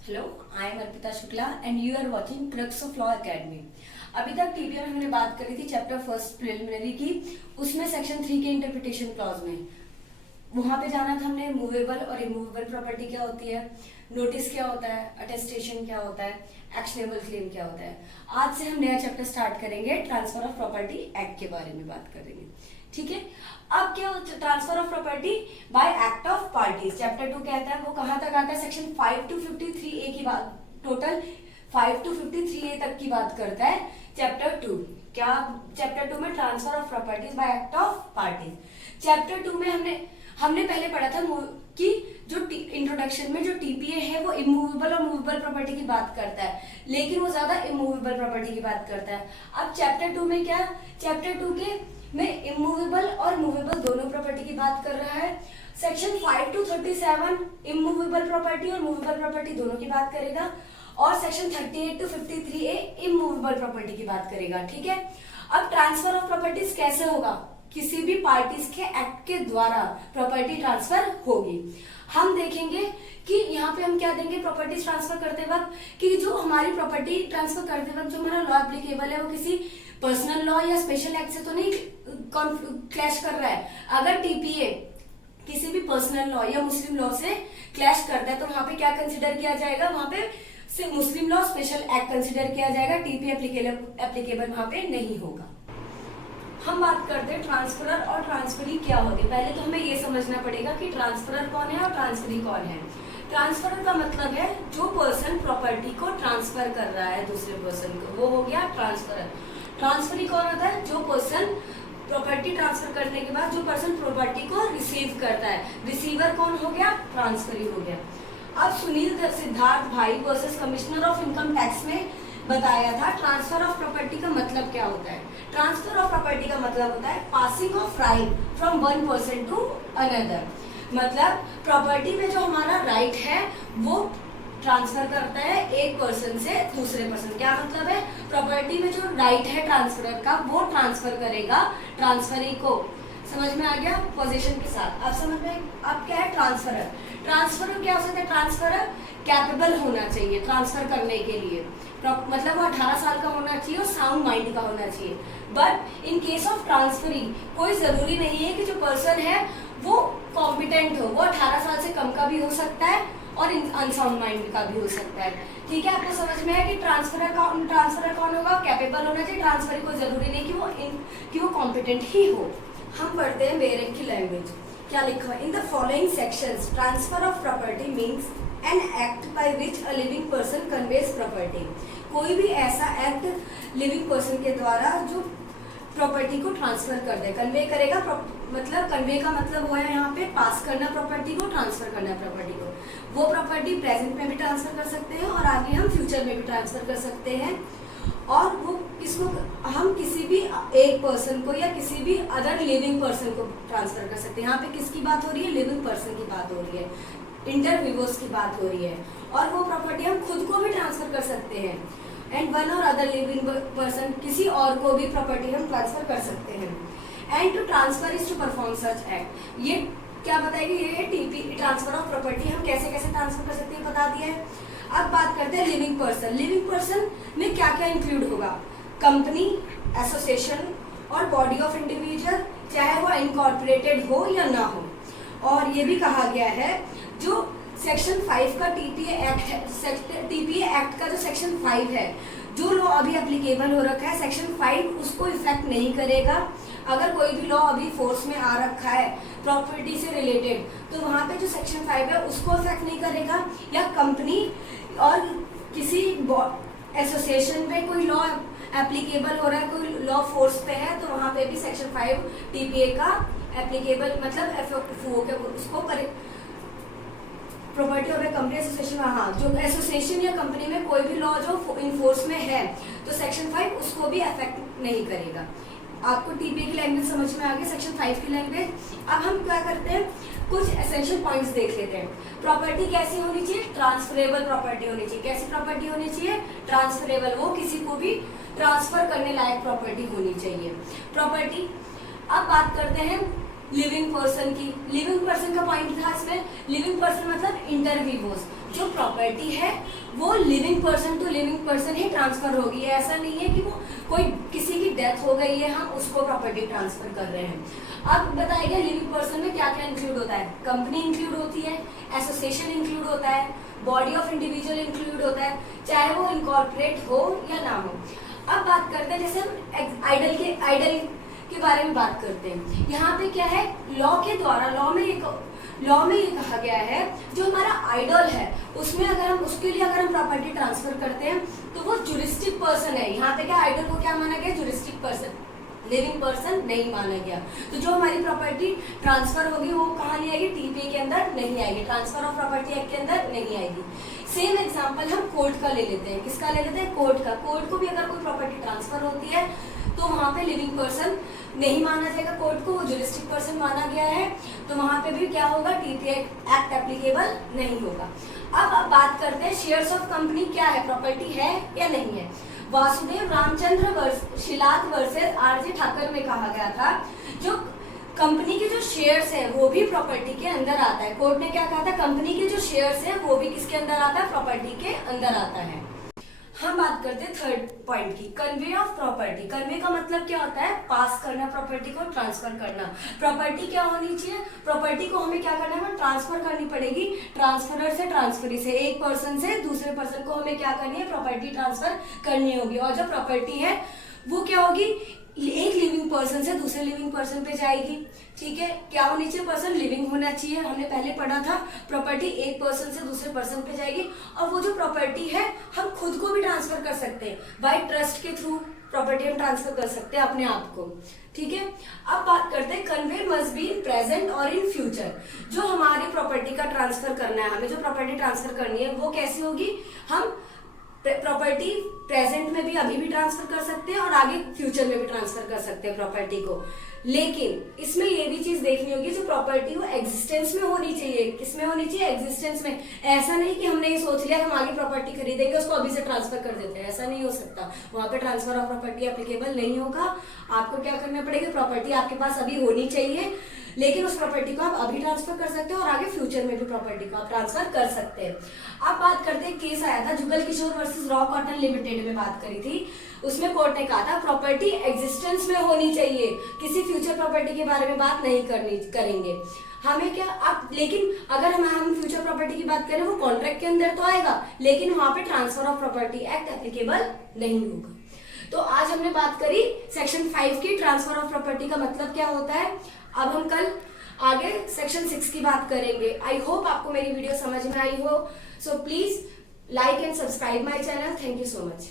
Hello, I am Arpita Shukla and you are watching Crux of Law Academy. अभी तक TPO में हमने बात करी थी चैप्टर फर्स्ट प्रिलिमिनरी की, उसमें सेक्शन 3 के इंटरप्रिटेशन क्लॉज में वहां पे जाना था हमने। मूवेबल और इमूवेबल प्रॉपर्टी क्या होती है, नोटिस क्या होता है, अटेस्टेशन क्या होता है, एक्शनेबल क्लेम क्या होता है। आज से हम नया चैप्टर स्टार्ट करेंगे, ट्रांसफर ऑफ प्रॉपर्टी एक्ट के बारे में बात करेंगे। ठीक है, अब क्या होता है transfer of property bye act of parties. Chapter 2 कहता है वो कहां तक आता है, सेक्शन 5 to 53A की बात, टोटल 5 to 53A तक की बात करता है चैप्टर 2। क्या चैप्टर 2 में transfer of properties bye act of parties. Chapter 2 में हमने पहले पढ़ा था कि जो इंट्रोडक्शन में जो टीपीए है वो इमूवेबल और मूवेबल प्रॉपर्टी की बात करता है, लेकिन वो ज्यादा इमूवेबल प्रॉपर्टी की बात करता है। अब चैप्टर 2 में क्या, चैप्टर 2 के में इमूवेबल और मूवेबल दोनों प्रॉपर्टी की बात कर रहा है। सेक्शन 5 to 37 इमूवेबल प्रॉपर्टी और मूवेबल प्रॉपर्टी दोनों की बात करेगा, और section 38 to 53A immovable property की बात करेगा। ठीक है, अब ट्रांसफर ऑफ प्रॉपर्टीज कैसे होगा, किसी भी पार्टीज के एक्ट के द्वारा प्रॉपर्टी ट्रांसफर होगी। हम देखेंगे कि यहाँ पे हम क्या देंगे प्रॉपर्टीज ट्रांसफर करते वक्त, कि जो हमारी प्रॉपर्टी ट्रांसफर करते वक्त जो हमारा लॉ एप्लीकेबल है वो किसी पर्सनल लॉ या स्पेशल एक्ट से तो नहीं क्लैश कर रहा है। अगर टीपीए किसी भी पर्सनल लॉ या मुस्लिम लॉ से क्लैश करता है तो वहां पे क्या कंसिडर किया जाएगा, वहां पे सिर्फ मुस्लिम लॉ स्पेशल एक्ट कंसिडर किया जाएगा, टीपीए एप्लीकेबल वहां पे नहीं होगा। हम बात करते हैं ट्रांसफरर और ट्रांसफरी क्या होती है। पहले तो हमें ये समझना पड़ेगा कि ट्रांसफरर कौन है और ट्रांसफरी कौन है। ट्रांसफरर का मतलब है जो पर्सन प्रॉपर्टी को ट्रांसफर कर रहा है दूसरे पर्सन को, वो हो गया ट्रांसफरर। ट्रांसफरी कौन होता है, जो पर्सन प्रॉपर्टी ट्रांसफर करने के बाद जो पर्सन प्रॉपर्टी को रिसीव करता है, रिसीवर कौन हो गया, ट्रांसफरी हो गया। अब सुनील सिद्धार्थ भाई versus commissioner of income tax में बताया था ट्रांसफर ऑफ प्रॉपर्टी का मतलब क्या होता है। ट्रांसफर ऑफ प्रॉपर्टी का मतलब होता है passing of right from one person to another. मतलब प्रॉपर्टी में जो हमारा राइट है वो ट्रांसफर करता है एक पर्सन से दूसरे पर्सन। क्या मतलब है, प्रॉपर्टी में जो राइट है ट्रांसफरर का वो ट्रांसफर करेगा ट्रांसफरी को। समझ में आ गया, पोजीशन के साथ। अब समझ में अब क्या है ट्रांसफरर। ट्रांसफरर क्या हो सकता है, ट्रांसफरर कैपेबल होना चाहिए ट्रांसफर करने के लिए, मतलब वो 18 साल का होना चाहिए और साउंड माइंड का होना चाहिए। But in case of transferee कोई जरूरी नहीं है कि जो पर्सन है वो कॉम्पिटेंट हो, वो 18 साल से कम का भी हो सकता है और अनसाउंड माइंड का भी हो सकता है। ठीक है, आपको समझ में है कि ट्रांसफरर कौन होगा, कैपेबल होना चाहिए। ट्रांसफरी को जरूरी नहीं कि वो कॉम्पिटेंट ही हो। हम पढ़ते हैं बेरेक की लैंग्वेज। क्या लिखा है, in the following sections transfer of property means an act by which a living person conveys property. कोई भी ऐसा एक्ट लिविंग पर्सन के द्वारा जो प्रॉपर्टी को ट्रांसफर कर दे, कन्वे करेगा। मतलब कन्वे का मतलब हुआ है यहाँ पे पास करना प्रॉपर्टी को, ट्रांसफर करना प्रॉपर्टी को। वो प्रॉपर्टी प्रेजेंट में भी ट्रांसफर कर सकते हैं और आगे हम फ्यूचर में भी ट्रांसफर कर सकते हैं। और वो किसको, हम किसी भी एक पर्सन को या किसी भी अदर लिविंग पर्सन को ट्रांसफर कर सकते हैं। यहाँ पे किसकी बात हो रही है, लिविंग पर्सन की बात हो रही है, इंटर विवोस की बात हो रही है। और वो प्रॉपर्टी हम खुद को भी ट्रांसफर कर सकते हैं, एंड वन और अदर लिविंग पर्सन, किसी और को भी प्रॉपर्टी हम ट्रांसफर कर सकते हैं। And to transfer is to perform such act. ये क्या बताएगी, ये टीपी ट्रांसफर ऑफ प्रॉपर्टी हम कैसे कैसे ट्रांसफर कर सकते हैं बता दिया है। अब बात करते हैं लिविंग पर्सन। लिविंग पर्सन में क्या क्या इंक्लूड होगा, कंपनी, एसोसिएशन और बॉडी ऑफ इंडिविजुअल, चाहे वो इनकॉर्पोरेटेड हो या ना हो। और ये भी कहा गया है जो सेक्शन 5 का टीपीए एक्ट है, टीपीए एक्ट का जो सेक्शन 5 है, जो लॉ अभी एप्लीकेबल हो रखा है सेक्शन 5 उसको इफेक्ट नहीं करेगा। अगर कोई भी लॉ अभी फोर्स में आ रखा है प्रॉपर्टी से रिलेटेड तो वहां पे जो सेक्शन 5 है उसको इफेक्ट नहीं करेगा। या कंपनी और किसी एसोसिएशन में कोई लॉ एप्लीकेबल हो रहा है, कोई लॉ फोर्स पे है तो वहां पे भी सेक्शन 5 टीपीए का एप्लीकेबल मतलब इफेक्टिव हो गया उसको property of A company association. हाँ, जो एसोसिएशन या कंपनी में कोई भी लॉ जो इनफोर्स में है तो सेक्शन 5 उसको भी अफेक्ट नहीं करेगा। आपको टीपीए की लैंग्वेज समझ में आ गई, सेक्शन 5 की लैंग्वेज। अब हम क्या करते हैं, कुछ एसेंशियल पॉइंट्स देख लेते हैं। प्रॉपर्टी कैसी होनी चाहिए, ट्रांसफरेबल प्रॉपर्टी होनी चाहिए। कैसी प्रॉपर्टी होनी चाहिए, ट्रांसफरेबल, वो किसी को भी ट्रांसफर करने लायक प्रॉपर्टी होनी चाहिए प्रॉपर्टी। अब बात करते हैं लिविंग पर्सन की। लिविंग पर्सन का पॉइंट था इसमें, लिविंग पर्सन मतलब इंटर विवोस, जो प्रॉपर्टी है वो living person to living person ही ट्रांसफर होगी। ऐसा नहीं है कि वो कोई किसी की डेथ हो गई है हम उसको प्रॉपर्टी ट्रांसफर कर रहे हैं। अब बताया गया लिविंग पर्सन में क्या क्या इंक्लूड होता है। कंपनी इंक्लूड होती है, एसोसिएशन इंक्लूड होता है, बॉडी ऑफ इंडिविजुअल इंक्लूड होता है, चाहे वो इनकॉर्पोरेट हो या ना हो। अब बात करते हैं, जैसे हम आइडल के बारे में बात करते हैं। यहाँ पे क्या है, लॉ के द्वारा, लॉ में ये कहा गया है जो हमारा आइडल है उसमें अगर हम उसके लिए अगर हम प्रॉपर्टी ट्रांसफर करते हैं तो वो जुरिस्टिक पर्सन है। यहाँ पे क्या आइडल को क्या माना गया, जुरिस्टिक पर्सन, लिविंग पर्सन नहीं माना गया। तो जो हमारी प्रॉपर्टी ट्रांसफर होगी वो कहाँ नहीं आएगी, टीपीए के अंदर नहीं आएगी, ट्रांसफर ऑफ प्रॉपर्टी एक्ट के अंदर नहीं आएगी। सेम एग्जांपल हम कोर्ट का ले लेते हैं। किसका ले लेते हैं, कोर्ट का। कोर्ट को भी अगर कोई प्रॉपर्टी ट्रांसफर होती है तो वहाँ पे लिविंग पर्सन नहीं माना जाएगा, कोर्ट को जुरिस्टिक पर्सन माना गया है, तो वहाँ पे भी क्या होगा, टीपीए एक्ट एप्लीकेबल नहीं होगा। अब बात करते हैं शेयर्स ऑफ कंपनी क्या है, प्रॉपर्टी है या नहीं है। वासुदेव रामचंद्र शिलात वर्सेस आरजे ठाकर में कहा गया था जो कंपनी के जो शेयर्स हैं वो भी प्रॉपर्टी के अंदर आता है। कोर्ट ने क्या कहा था, कंपनी के जो शेयर्स हैं वो भी किसके अंदर आता है, प्रॉपर्टी के अंदर आता है। हम बात करते हैं थर्ड पॉइंट की, कन्वे ऑफ प्रॉपर्टी। कन्वे का मतलब क्या होता है, पास करना, प्रॉपर्टी को ट्रांसफर करना। प्रॉपर्टी क्या होनी चाहिए, प्रॉपर्टी को हमें क्या करना है, ट्रांसफर करनी पड़ेगी ट्रांसफरर से ट्रांसफरी से, एक पर्सन से दूसरे पर्सन को हमें क्या करनी है, प्रॉपर्टी ट्रांसफर करनी होगी। और जो प्रॉपर्टी है वो क्या होगी, एक लिविंग पर्सन से दूसरे लिविंग पर्सन पे जाएगी। ठीक है, क्या होनी चाहिए, पर्सन लिविंग होना चाहिए। हमने पहले पढ़ा था प्रॉपर्टी एक पर्सन से दूसरे पर्सन पे जाएगी। और वो जो प्रॉपर्टी है हम खुद को भी ट्रांसफर कर सकते हैं, बाय ट्रस्ट के थ्रू प्रॉपर्टी हम ट्रांसफर कर सकते हैं अपने आप को। ठीक है, अब बात करते हैं convey must be in present और इन फ्यूचर। जो हमारी प्रॉपर्टी का ट्रांसफर करना है, हमें जो प्रॉपर्टी ट्रांसफर करनी है वो कैसी होगी, हम प्रॉपर्टी प्रेजेंट में भी अभी भी ट्रांसफर कर सकते हैं और आगे फ्यूचर में भी ट्रांसफर कर सकते हैं प्रॉपर्टी को। लेकिन इसमें ये भी चीज देखनी होगी, जो प्रॉपर्टी वो एग्जिस्टेंस में होनी चाहिए। किसमें होनी चाहिए, एग्जिस्टेंस में। ऐसा नहीं कि हमने ये सोच लिया हम आगे प्रॉपर्टी खरीदेंगे उसको अभी से ट्रांसफर कर देते हैं, ऐसा नहीं हो सकता। वहां पे ट्रांसफर ऑफ प्रॉपर्टी एप्लीकेबल नहीं होगा। आपको क्या करना पड़ेगा, प्रॉपर्टी आपके पास अभी होनी चाहिए, लेकिन उस प्रॉपर्टी को आप अभी ट्रांसफर कर सकते हैं और आगे फ्यूचर में भी प्रॉपर्टी को आप ट्रांसफर कर सकते हैं। अब बात करते हैं, केस आया था Jugal Kishore versus raw cotton limited में बात करी थी। उसमें कोर्ट ने कहा था प्रॉपर्टी एग्जिस्टेंस में होनी चाहिए, किसी फ्यूचर प्रॉपर्टी के बारे में बात नहीं करेंगे हमें क्या। अब लेकिन अगर हम फ्यूचर प्रॉपर्टी की बात करें वो कॉन्ट्रैक्ट के अंदर तो आएगा, लेकिन वहां पे transfer of property act applicable नहीं होगा। तो आज हमने बात करी सेक्शन 5 की, ट्रांसफर ऑफ प्रॉपर्टी का मतलब क्या होता है। अब हम कल आगे सेक्शन 6 की बात करेंगे। आई होप आपको मेरी वीडियो समझ में आई हो। So please like and subscribe my channel. Thank you so much.